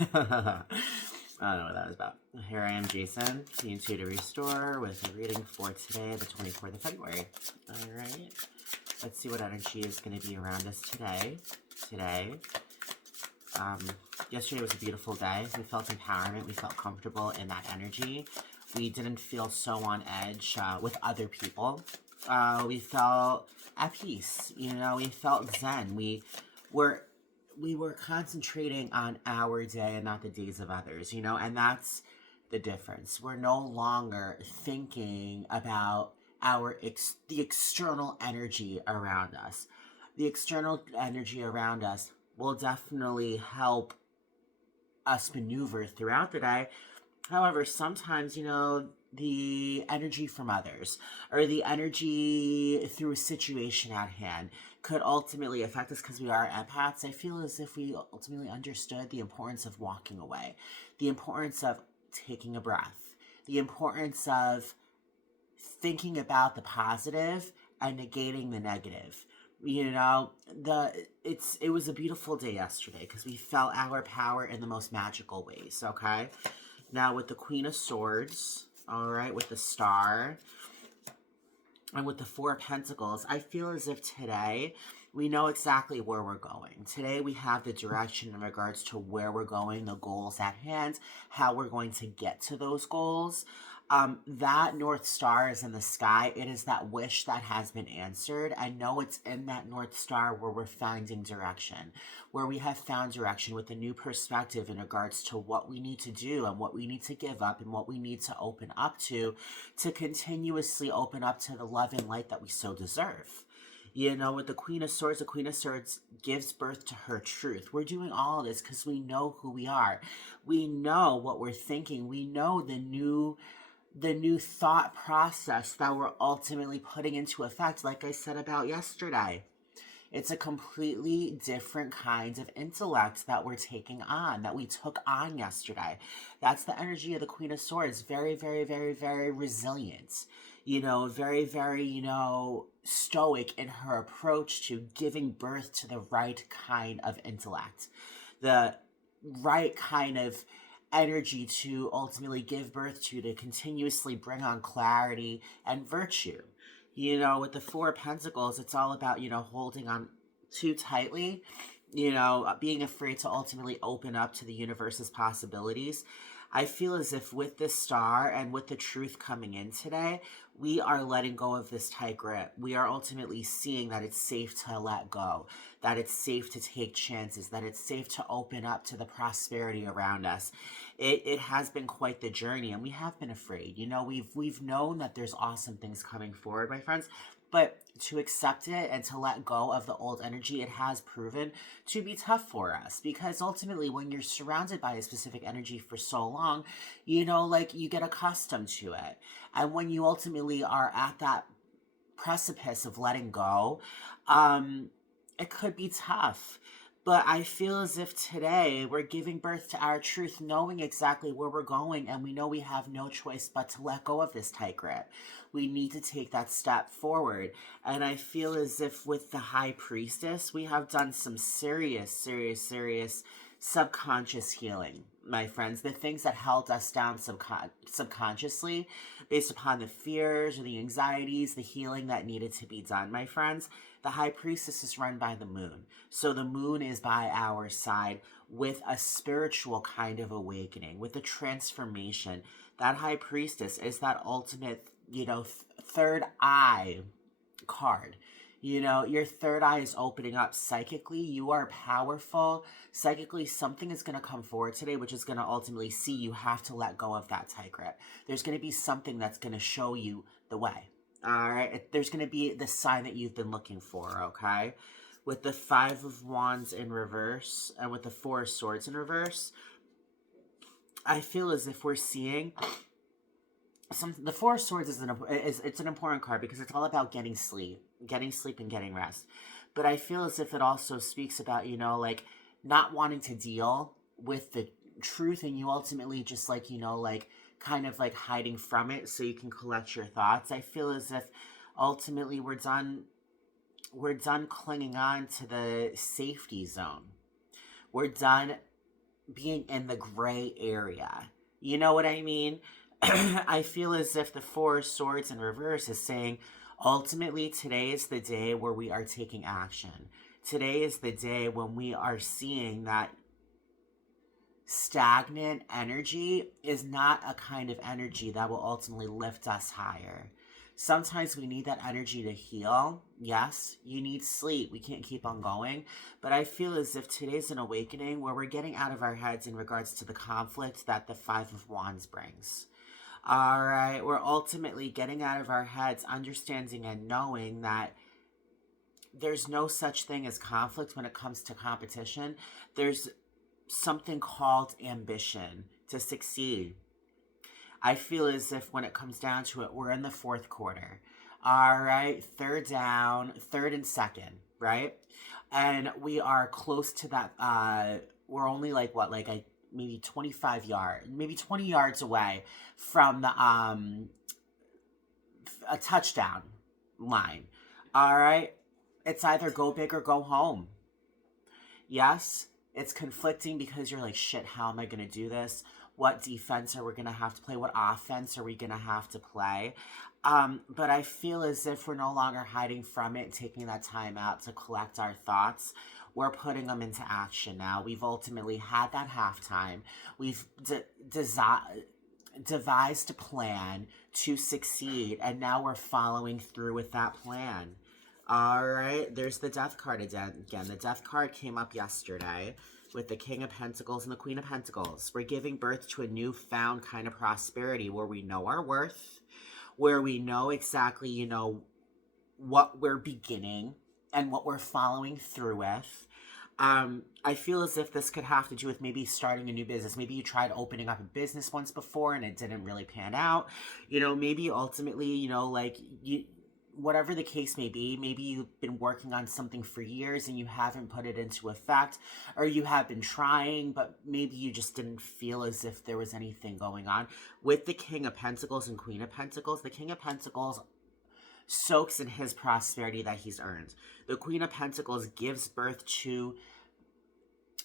I don't know what that was about. Here I am, Jason, Team 2 to Restore with a reading for today, the 24th of February. Alright, let's see what energy is going to be around us today. Yesterday was a beautiful day. We felt empowerment. We felt comfortable in that energy. We didn't feel so on edge with other people. We felt at peace. We felt zen. We were concentrating on our day and not the days of others, and that's the difference. We're no longer thinking about the external energy around us. The external energy around us will definitely help us maneuver throughout the day. However, sometimes, the energy from others or the energy through a situation at hand could ultimately affect us because we are empaths. I feel as if we ultimately understood the importance of walking away, the importance of taking a breath, the importance of thinking about the positive and negating the negative. It was a beautiful day yesterday because we felt our power in the most magical ways, okay? Now with the Queen of Swords, all right, with the Star, and with the Four of Pentacles, I feel as if today we know exactly where we're going. Today we have the direction in regards to where we're going, the goals at hand, how we're going to get to those goals. That North Star is in the sky. It is that wish that has been answered. I know it's in that North Star where we're finding direction, where we have found direction with a new perspective in regards to what we need to do and what we need to give up and what we need to open up to continuously open up to the love and light that we so deserve. With the Queen of Swords gives birth to her truth. We're doing all of this because we know who we are. We know what we're thinking. We know the new thought process that we're ultimately putting into effect, like I said about yesterday. It's a completely different kind of intellect that we're taking on, that we took on yesterday. That's the energy of the Queen of Swords. Very, very, very, very resilient. Very, very, stoic in her approach to giving birth to the right kind of intellect. The right kind of energy to ultimately give birth to continuously bring on clarity and virtue. With the Four of Pentacles, it's all about, holding on too tightly, being afraid to ultimately open up to the universe's possibilities. I feel as if with this Star and with the truth coming in today, we are letting go of this tight grip. We are ultimately seeing that it's safe to let go, that it's safe to take chances, that it's safe to open up to the prosperity around us. It has been quite the journey, and we have been afraid. We've known that there's awesome things coming forward, my friends, but to accept it and to let go of the old energy, it has proven to be tough for us, because ultimately when you're surrounded by a specific energy for so long, you get accustomed to it. And when you ultimately are at that precipice of letting go, it could be tough. But I feel as if today we're giving birth to our truth, knowing exactly where we're going, and we know we have no choice but to let go of this tight grip. We need to take that step forward. And I feel as if with the High Priestess, we have done some serious, serious, serious subconscious healing, my friends. The things that held us down subconsciously, based upon the fears or the anxieties, the healing that needed to be done, my friends. The High Priestess is run by the moon. So the moon is by our side with a spiritual kind of awakening, with a transformation. That High Priestess is that ultimate, third eye card. Your third eye is opening up psychically. You are powerful. Psychically, something is going to come forward today, which is going to ultimately see you have to let go of that tight grip. There's going to be something that's going to show you the way. All right, there's going to be the sign that you've been looking for, okay? With the Five of Wands in reverse and with the Four of Swords in reverse, I feel as if we're seeing the Four of Swords it's an important card because it's all about getting sleep and getting rest. But I feel as if it also speaks about, not wanting to deal with the truth, and you ultimately just kind of hiding from it so you can collect your thoughts. I feel as if ultimately we're done clinging on to the safety zone. We're done being in the gray area. You know what I mean? I feel as if the Four of Swords in reverse is saying, ultimately, today is the day where we are taking action. Today is the day when we are seeing that stagnant energy is not a kind of energy that will ultimately lift us higher. Sometimes we need that energy to heal. Yes, you need sleep. We can't keep on going. But I feel as if today's an awakening where we're getting out of our heads in regards to the conflict that the Five of Wands brings. All right, we're ultimately getting out of our heads, understanding and knowing that there's no such thing as conflict when it comes to competition. There's something called ambition to succeed. I feel as if when it comes down to it, we're in the fourth quarter. All right, third down, third and second, right? And we are close to that. We're only like what, like maybe 25 yards, maybe 20 yards away from the a touchdown line. All right, it's either go big or go home. Yes, it's conflicting because you're like, shit, how am I going to do this? What defense are we going to have to play? What offense are we going to have to play? But I feel as if we're no longer hiding from it, taking that time out to collect our thoughts. We're putting them into action now. We've ultimately had that halftime. We've devised a plan to succeed, and now we're following through with that plan. All right, there's the Death card again. The Death card came up yesterday with the King of Pentacles and the Queen of Pentacles. We're giving birth to a newfound kind of prosperity where we know our worth, where we know exactly, you know, what we're beginning and what we're following through with. I feel as if this could have to do with maybe starting a new business. Maybe you tried opening up a business once before and it didn't really pan out. You know, maybe ultimately, you know, like whatever the case may be, maybe you've been working on something for years and you haven't put it into effect, or you have been trying, but maybe you just didn't feel as if there was anything going on. With the King of Pentacles and Queen of Pentacles, the King of Pentacles soaks in his prosperity that he's earned. The Queen of Pentacles gives birth to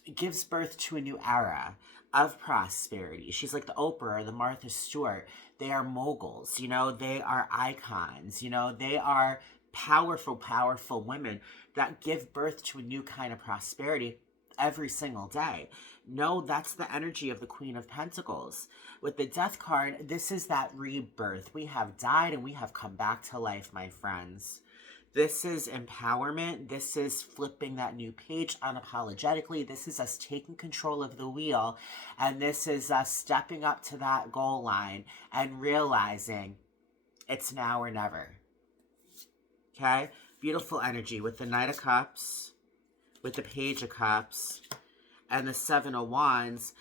a new era of prosperity. She's like the Oprah or the Martha Stewart. They are moguls, you know, they are icons, you know, they are powerful, powerful women that give birth to a new kind of prosperity every single day. No, that's the energy of the Queen of Pentacles. With the Death card, this is that rebirth. We have died and we have come back to life, my friends. This is empowerment. This is flipping that new page unapologetically. This is us taking control of the wheel. And this is us stepping up to that goal line and realizing it's now or never. Okay? Beautiful energy with the Knight of Cups, with the Page of Cups, and the Seven of Wands.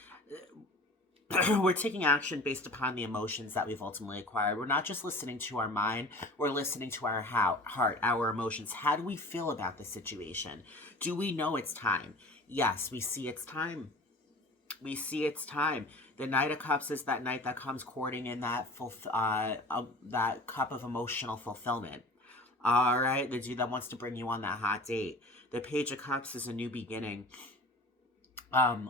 We're taking action based upon the emotions that we've ultimately acquired. We're not just listening to our mind, we're listening to our heart, our emotions. How do we feel about the situation? Do we know it's time? Yes, we see it's time. We see it's time. The Knight of Cups is that knight that comes courting in that that cup of emotional fulfillment. All right, the dude that wants to bring you on that hot date. The Page of Cups is a new beginning.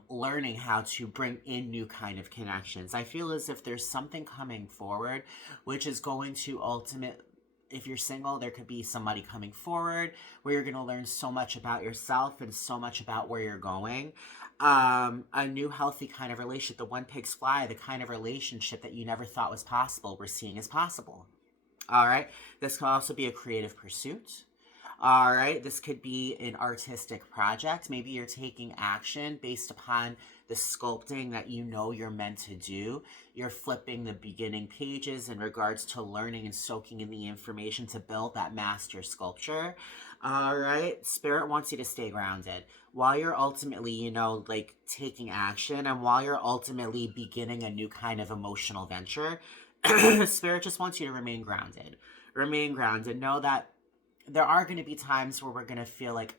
Learning how to bring in new kind of connections. I feel as if there's something coming forward, which is going to if you're single, there could be somebody coming forward where you're going to learn so much about yourself and so much about where you're going. A new healthy kind of relationship, the one pigs fly, the kind of relationship that you never thought was possible, we're seeing is possible. All right. This could also be a creative pursuit. All right, this could be an artistic project. Maybe you're taking action based upon the sculpting that you know you're meant to do. You're flipping the beginning pages in regards to learning and soaking in the information to build that master sculpture. All right, Spirit wants you to stay grounded while you're ultimately, you know, like taking action, and while you're ultimately beginning a new kind of emotional venture. Spirit just wants you to remain grounded. Remain grounded. Know that there are going to be times where we're going to feel like,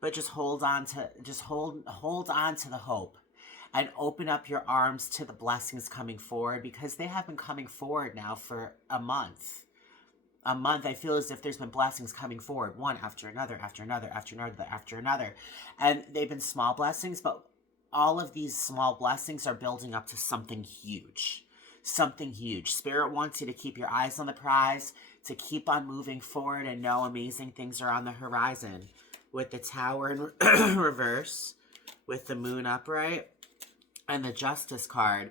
but just hold on to the hope and open up your arms to the blessings coming forward, because they have been coming forward now for a month. I feel as if there's been blessings coming forward, one after another, after another, after another, after another. And they've been small blessings, but all of these small blessings are building up to something huge. Something huge. Spirit wants you to keep your eyes on the prize, to keep on moving forward and know amazing things are on the horizon. With the Tower in reverse, with the Moon upright, and the Justice card,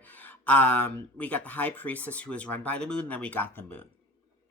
we got the High Priestess who is run by the Moon, and then we got the Moon.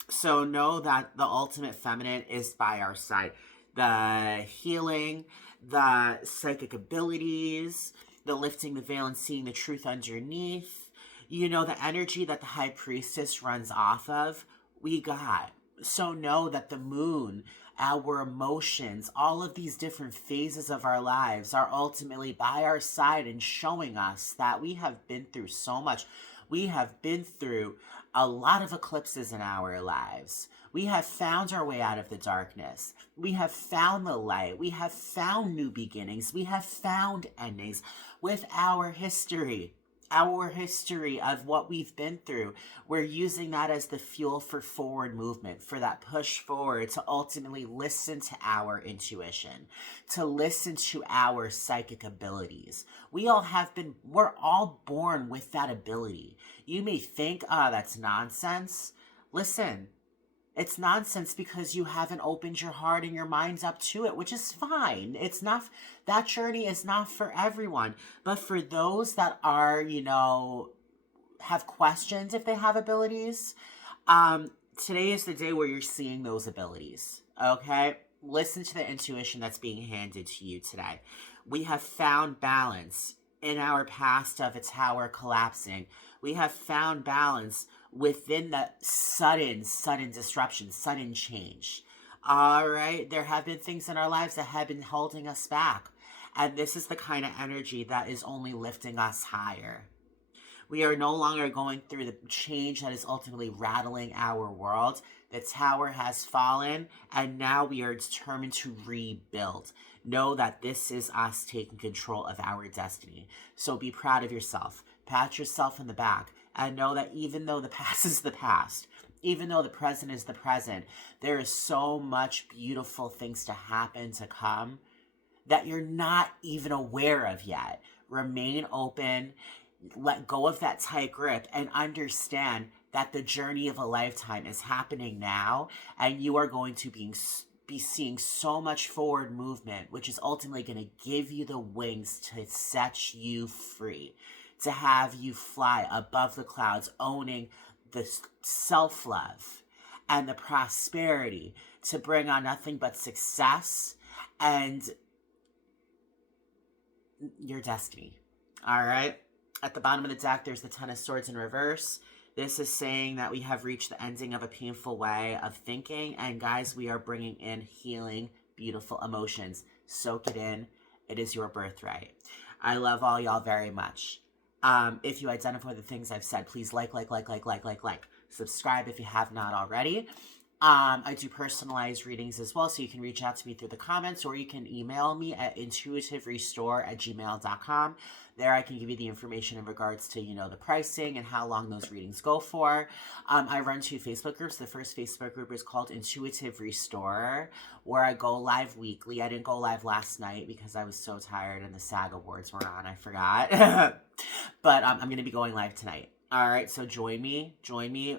So know that the ultimate feminine is by our side. The healing, the psychic abilities, the lifting the veil and seeing the truth underneath, you know, the energy that the High Priestess runs off of, we got. So know that the Moon, our emotions, all of these different phases of our lives are ultimately by our side and showing us that we have been through so much. We have been through a lot of eclipses in our lives. We have found our way out of the darkness. We have found the light. We have found new beginnings. We have found endings with our history of what we've been through. We're using that as the fuel for forward movement, for that push forward, to ultimately listen to our intuition, to listen to our psychic abilities. We're all born with that ability. You may think, that's nonsense. Listen, it's nonsense because you haven't opened your heart and your minds up to it, which is fine. It's not, that journey is not for everyone. But for those that are, you know, have questions if they have abilities, today is the day where you're seeing those abilities, okay? Listen to the intuition that's being handed to you today. We have found balance in our past of a tower collapsing. We have found balance within the sudden disruption, sudden change. All right, there have been things in our lives that have been holding us back. And this is the kind of energy that is only lifting us higher. We are no longer going through the change that is ultimately rattling our world. The tower has fallen, and now we are determined to rebuild. Know that this is us taking control of our destiny. So be proud of yourself. Pat yourself in the back. And know that even though the past is the past, even though the present is the present, there is so much beautiful things to happen, to come, that you're not even aware of yet. Remain open, let go of that tight grip, and understand that the journey of a lifetime is happening now, and you are going to be seeing so much forward movement, which is ultimately going to give you the wings to set you free, to have you fly above the clouds, owning the self-love and the prosperity to bring on nothing but success and your destiny. All right. At the bottom of the deck, there's the Ten of Swords in reverse. This is saying that we have reached the ending of a painful way of thinking. And guys, we are bringing in healing, beautiful emotions. Soak it in. It is your birthright. I love all y'all very much. If you identify with the things I've said, please like. Subscribe if you have not already. I do personalized readings as well, so you can reach out to me through the comments, or you can email me at intuitiverestore@gmail.com. There I can give you the information in regards to, you know, the pricing and how long those readings go for. I run 2 Facebook groups. The first Facebook group is called Intuitive Restorer, where I go live weekly. I didn't go live last night because I was so tired and the SAG Awards were on. I forgot. But I'm going to be going live tonight. All right, so join me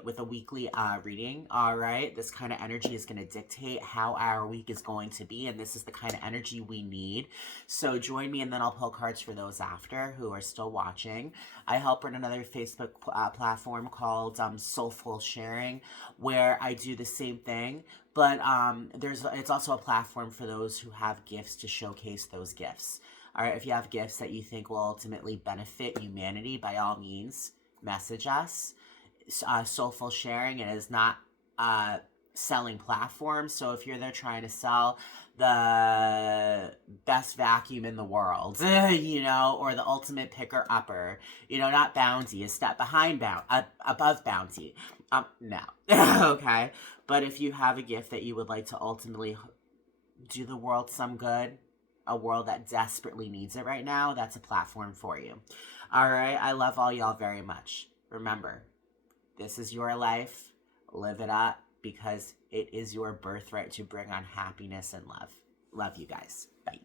with a weekly reading. All right, this kind of energy is going to dictate how our week is going to be, and this is the kind of energy we need. So join me, and then I'll pull cards for those after who are still watching. I help run another Facebook platform called Soulful Sharing, where I do the same thing, but it's also a platform for those who have gifts to showcase those gifts. All right, if you have gifts that you think will ultimately benefit humanity, by all means, message us. Soulful Sharing, it is not a selling platform. So if you're there trying to sell the best vacuum in the world, you know, or the ultimate picker upper, you know, not Bounty, a step behind above Bounty. No. Okay. But if you have a gift that you would like to ultimately do the world some good, a world that desperately needs it right now, that's a platform for you. All right, I love all y'all very much. Remember, this is your life. Live it up, because it is your birthright to bring on happiness and love. Love you guys. Bye.